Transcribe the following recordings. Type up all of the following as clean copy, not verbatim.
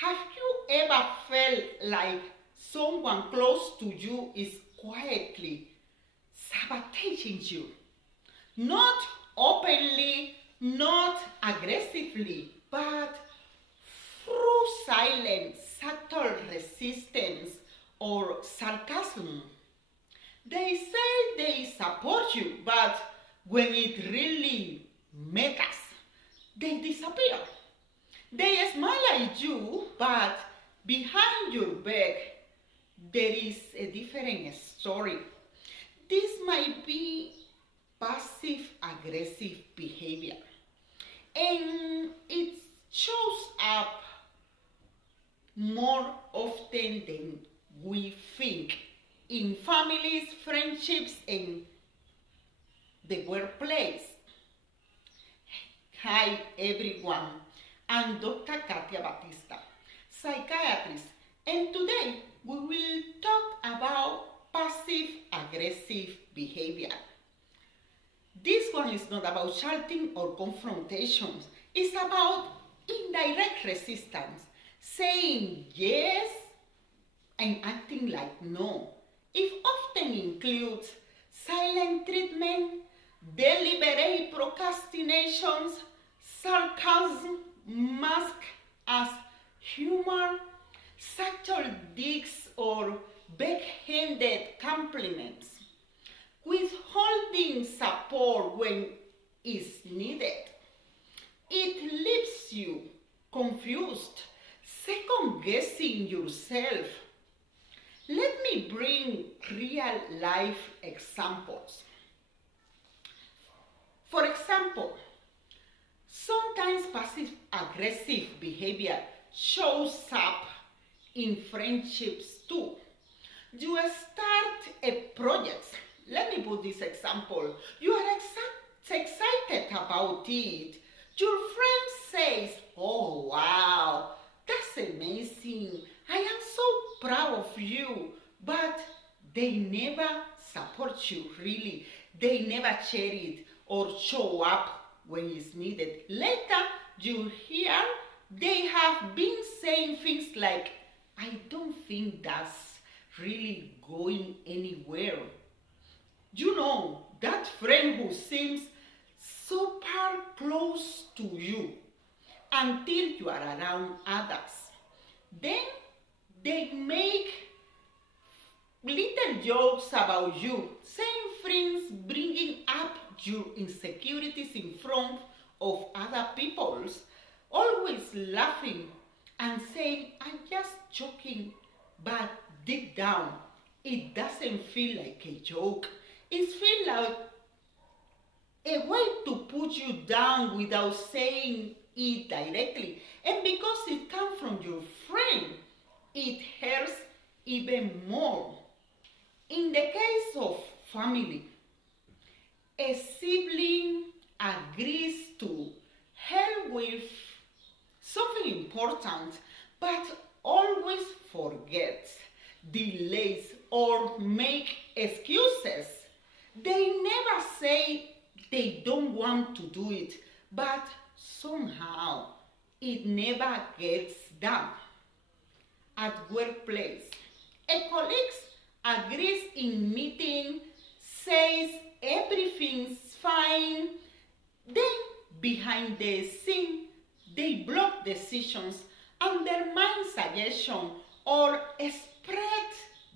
Have you ever felt like someone close to you is quietly sabotaging you? Not openly, not aggressively, but through silent, subtle resistance or sarcasm. They say they support you, but when it really matters, they disappear. They smile at you, but behind your back, there is a different story. This might be passive-aggressive behavior, and it shows up more often than we think in families, friendships, and the workplace. Hi everyone, I'm Dr. Katia Batista, psychiatrist, and today we will talk about passive-aggressive behavior. This one is not about shouting or confrontations, it's about indirect resistance, saying yes and acting like no. It often includes silent treatment, deliberate procrastinations, sarcasm masked as humor, subtle digs or backhanded compliments, withholding support when it's needed. It leaves you confused, second-guessing yourself. Let me bring real-life examples. For example, sometimes passive-aggressive behavior shows up in friendships too. You start a project. Let me put this example. You are excited about it. Your friend says, "Oh wow, that's amazing. I am so proud of you." But they never support you, really. They never share it or show up when it's needed. Later, you hear they have been saying things like, "I don't think that's really going anywhere." You know, that friend who seems super close to you until you are around others. Then they make little jokes about you, saying things, bringing up your insecurities in front of other people's, always laughing and saying, "I'm just joking," but deep down, it doesn't feel like a joke. It feels like a way to put you down without saying it directly. And because it comes from your friend, it hurts even more. In the case of family, a sibling agrees to help with something important, but always forgets, delays, or make excuses. They never say they don't want to do it, but somehow it never gets done. At workplace, a colleague agrees in meeting, says everything's fine, then behind the scene, they block decisions, undermine suggestions, or spread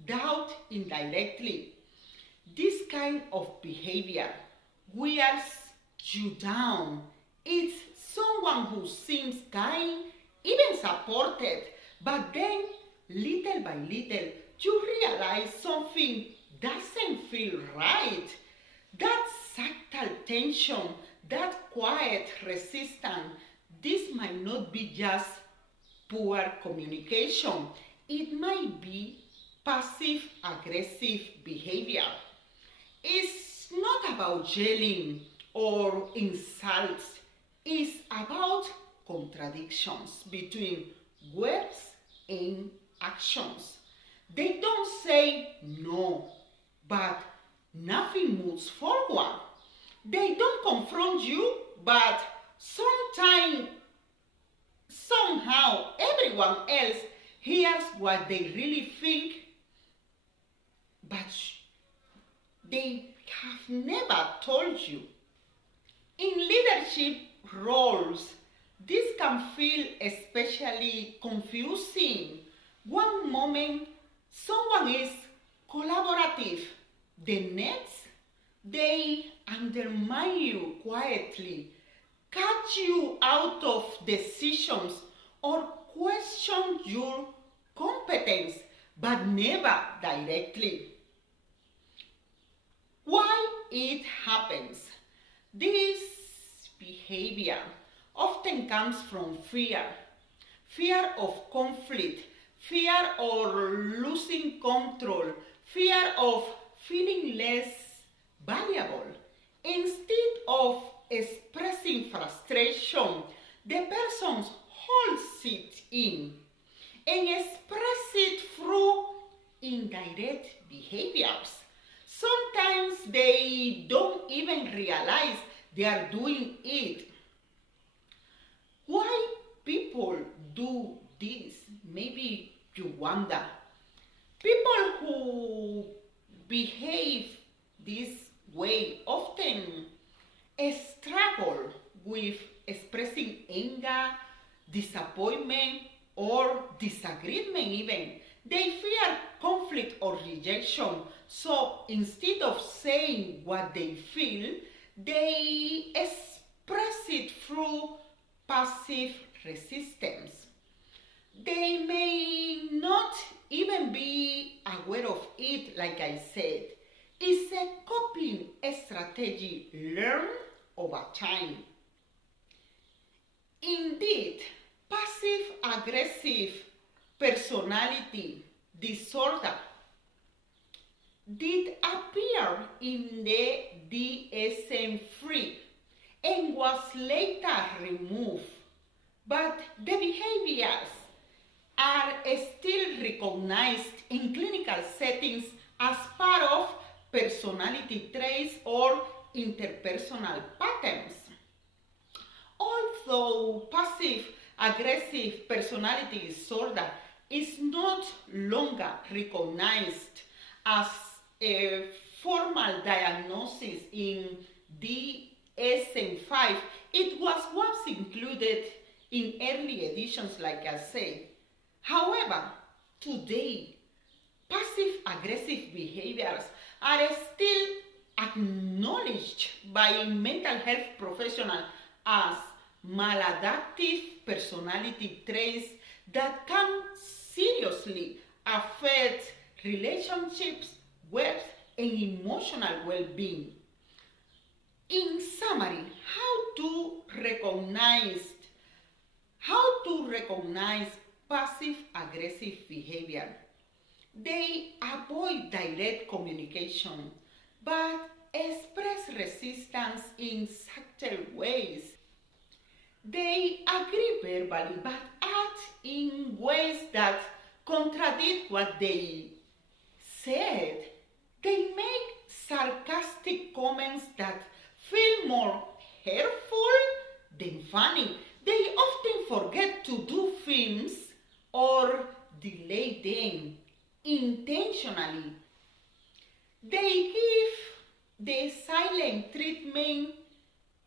doubt indirectly. This kind of behavior wears you down. It's someone who seems kind, even supported, but then little by little you realize something doesn't feel right. That subtle tension, that quiet resistance, this might not be just poor communication. It might be passive-aggressive behavior. It's not about yelling or insults. It's about contradictions between words and actions. They don't say no, but nothing moves forward. They don't confront you, but somehow everyone else hears what they really think, but they have never told you. In leadership roles, this can feel especially confusing. One moment, someone is collaborative. The next, they undermine you quietly, cut you out of decisions, or question your competence, but never directly. Why it happens? This behavior often comes from fear of conflict, fear of losing control, fear of feeling less valuable. Instead of expressing frustration, the person holds it in and expresses it through indirect behaviors. Sometimes they don't even realize they are doing it. Why people do this? Maybe you wonder. People who behave this way often struggle with expressing anger, disappointment, or disagreement even. They fear conflict or rejection, so instead of saying what they feel, they express it through passive resistance. They may not even be aware of it, like I said. It's a coping strategy learned over time. Indeed, passive-aggressive personality disorder did appear in the DSM-3 and was later removed, but the behaviors are still recognized in clinical settings as part of personality traits or interpersonal patterns. Although passive-aggressive personality disorder is not longer recognized as a formal diagnosis in DSM-5, it was once included in early editions, like I said. However, today, passive-aggressive behaviors are still acknowledged by mental health professionals as maladaptive personality traits that can seriously affect relationships, wealth, and emotional well-being. In summary, how to recognize passive-aggressive behavior. They avoid direct communication, but express resistance in subtle ways. They agree verbally, but act in ways that contradict what they said. They make sarcastic comments that feel more hurtful than funny. They often forget to do things or delay them intentionally. They give the silent treatment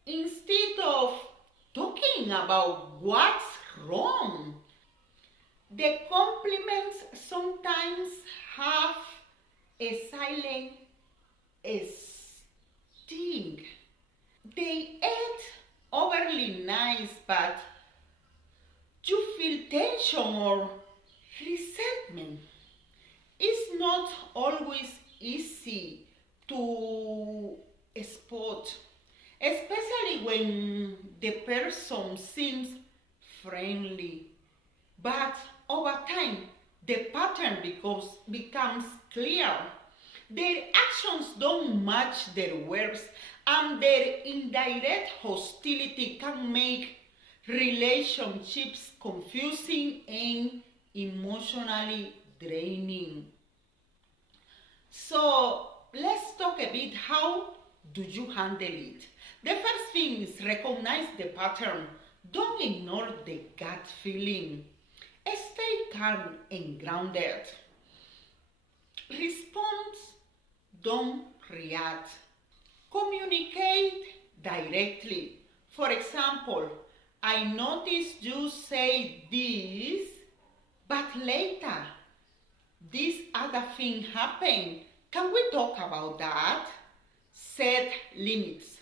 instead of talking about what's wrong. The compliments sometimes have a silent sting. They ain't overly nice, but you feel tension or resentment. It's not always easy to spot, especially when the person seems friendly. But over time, the pattern becomes clear. Their actions don't match their words, and their indirect hostility can make relationships confusing and emotionally draining. So let's talk a bit, how do you handle it? The first thing is recognize the pattern. Don't ignore the gut feeling. calm and grounded. Respond, don't react. Communicate directly. For example, I noticed you say this, but later this other thing happened. Can we talk about that? Set limits.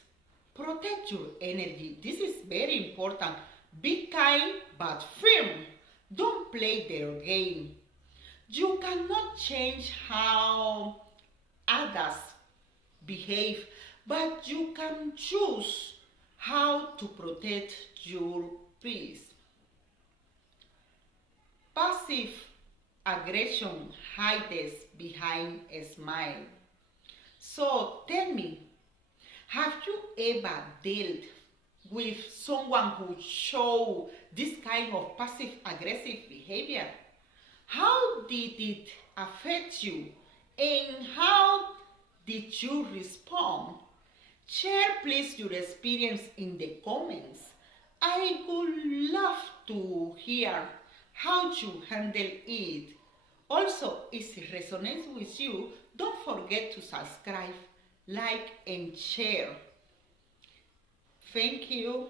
Protect your energy. This is very important. Be kind but firm. Don't play their game. You cannot change how others behave, but you can choose how to protect your peace. Passive aggression hides behind a smile. So tell me, have you ever dealt with someone who showed this kind of passive aggressive behavior? How did it affect you? And how did you respond? Share please your experience in the comments. I would love to hear how you handle it. Also, if it resonates with you, don't forget to subscribe, like, and share. Thank you.